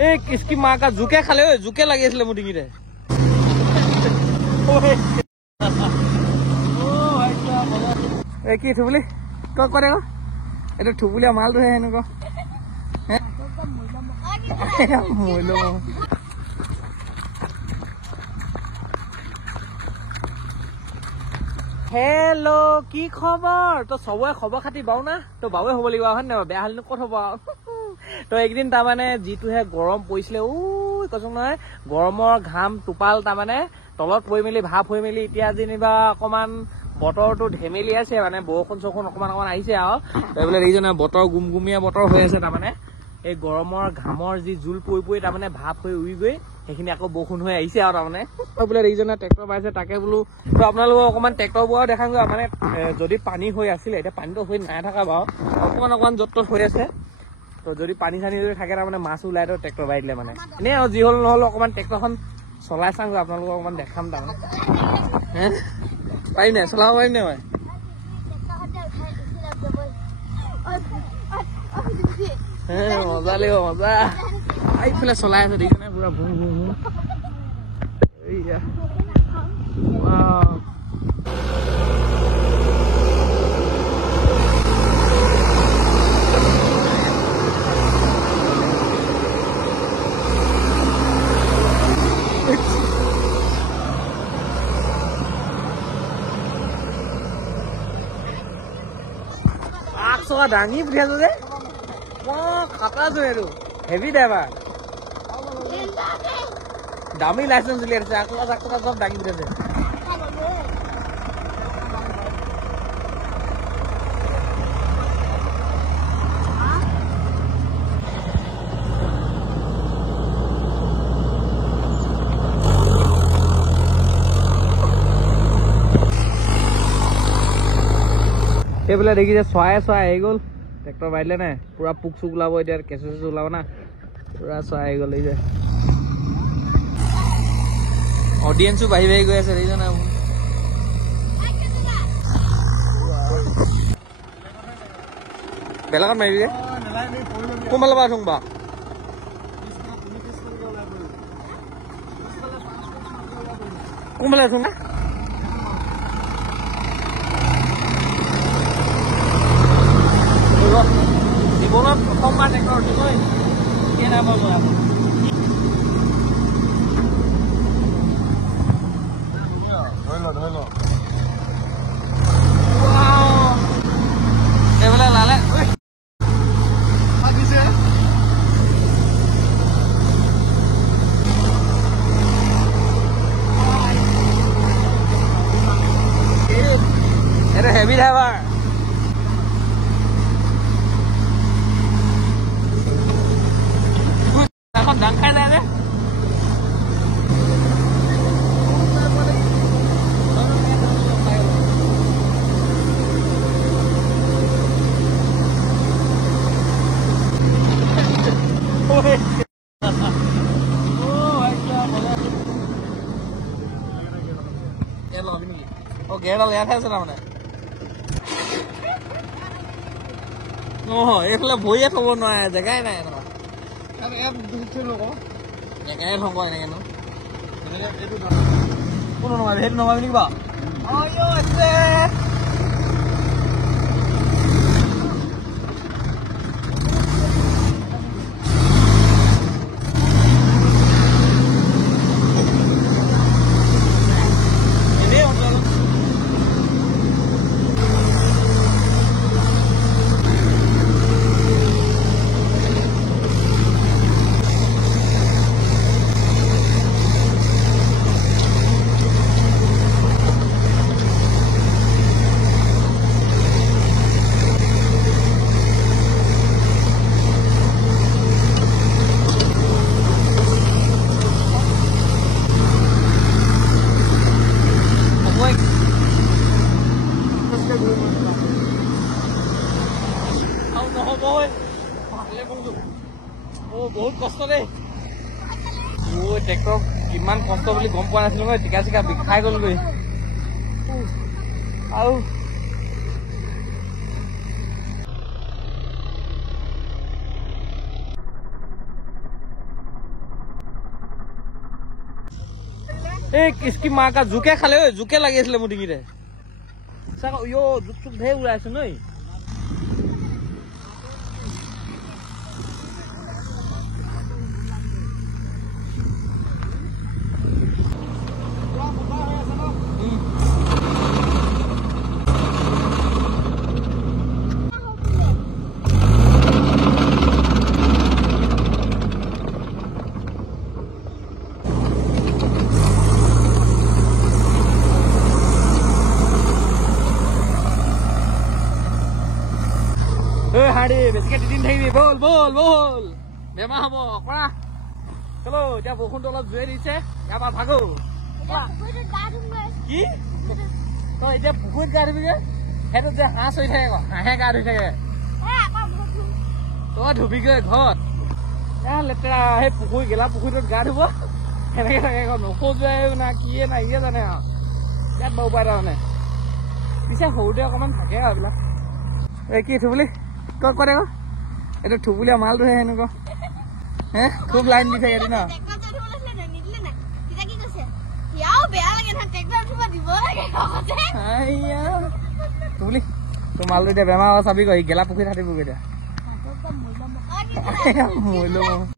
इसकी माँ का जुके खाले जुके लगे इसलिए मुझे गिरे কি থুবুলি ক কৰে এটা থুবুলিয়া মাল ধৰে এনেকুৱা হেল্ল' কি খবৰ তো চবৰে খবৰ খাতি বাও না তো বাৱে হ'ব লাগিব হয় নহয় বেয়া হ'লে ক'ত হ'ব তো এইকেইদিন তাৰমানে যিটোহে গৰম পৰিছিলে কৈছো নহয় গৰমৰ ঘাম টোপাল তাৰমানে তলত পৰি মেলি ভাপ হৈ মেলি এতিয়া যেনিবা অকমান বতৰটো ধেমেলি আছে মানে বৰষুণ চৰষুণ অকমান অকমান আহিছে আৰু এইবিলাক দেখিছে বতৰ গুমগুমীয়া বতৰ হৈ আছে তাৰমানে এই গৰমৰ ঘামৰ যি জোল পৰি পৰি তাৰমানে ভাপ হৈ উৰি গৈ সেইখিনি আকৌ বৰষুণ হৈ আহিছে আৰু তাৰমানে বোলে দেখিছে ট্ৰেক্টৰ বাইছে তাকে বোলো তো আপোনালোকক অকমান ট্ৰেক্টৰ বোৱাও দেখাগৈ মানে যদি পানী হৈ আছিলে এতিয়া পানীটো হৈ নাই থকা বাৰু অকমান অকমান য'ত ত'ত হৈ আছে তো যদি পানী চানী যদি থাকে তাৰমানে মাছ ওলাই তো ট্ৰেক্টৰ বাই দিলে মানে এনেই আৰু যি হ'ল নহ'ল অকমান ট্ৰেক্টৰখন চলাই চাওঁগৈ আপোনালোকক অকমান দেখাম তাৰমানে পাৰিম নাই চলাব পাৰিম নাই মই মজা লাগিব মজা এইফালে চলাই আছে দেখিছে নে পুৰা ভুং ভুং ভুং এইয়া দাঙি পঠিয়াইছো যে খাটাছো এইটো হেভি ড্ৰাইভাৰ দামী লাইচেন্স উলিয়াইছে আকৌ চব দাঙি পঠিয়াইছে এইবিলাক দেখিছে চৰাই আহি গ'ল ট্ৰেক্টৰ বাঢ়িলে নাই পুৰা পোক চোক ওলাব এতিয়া কেঁচু চেচু ওলাব না পুৰা চৰাই আহি গ'ল এই যে অডিয়েঞ্চো বাঢ়ি বাঢ়ি গৈ আছে দেখিছে না বেলেগত মাৰিবি যে কোনফালৰ পৰা আছোং বাৰু কোনফালে আছোং না জীৱনত প্ৰথমবাৰ ট্ৰেক্টৰ উঠিবই কি নাম বনাব এইফালে লালে এইটো হেভি ড্ৰাইভাৰ ডাং খাই যায় যে গেৰডাল ইয়াতহে আছে তাৰমানে এইফালে ভৰিয়ে থব নোৱাৰে জেগাই নাই এনেকুৱা জেগাই থব এনেকে কোনো নমাবি সেইটো নমাবি নেকি বাৰু বহুত কষ্ট দেই ট্ৰেক্টৰ কিমান কষ্ট বুলি গম পোৱা নাছিলো নহয় টিকা চিকা বিষাই গ'লগৈ আৰু এই কিস্কি মাকা জোকে খালে ঐ জোকে লাগি আছিলে মোৰ ডিঙিতে চাক ইয়ো জোক চোক ঢেৰ উৰাই আছে নৈ হাড়ি বেছিকে দুদিন থাকিবি বল বল বল বেমাৰ হ'ব কৰা চলো এতিয়া বৰষুণটো অলপ জুয়ে দিছে ইয়াৰ পৰা ভাগো কি তই এতিয়া পুখুৰীত গা ধুবি যে সেইটো যে হাঁহ চৰি থাকে হাঁহে গা ধুই থাকে তই ধুবিগৈ ঘৰত লেতেৰা সেই পুখুৰী গেলা পুখুৰীটোত গা ধুব সেনেকে থাকে নখজুৱাই না কিয়ে না ইয়ে জানে আৰু ইয়াত বাৰু উপায় তাৰমানে পিছে সৰুতে অকণমান থাকে আৰু এইবিলাক এই কি থু বুলি তই কৈ দেখ এইটো থুবুলীয়া মালটোহে এনেকুৱা হে খুব লাইন দি থাকে ন থুবুলি তোৰ মালটো এতিয়া বেমাৰ চাবি গৈ গেলা পুখুৰীত হাতিবগৈ এতিয়া মৰিলো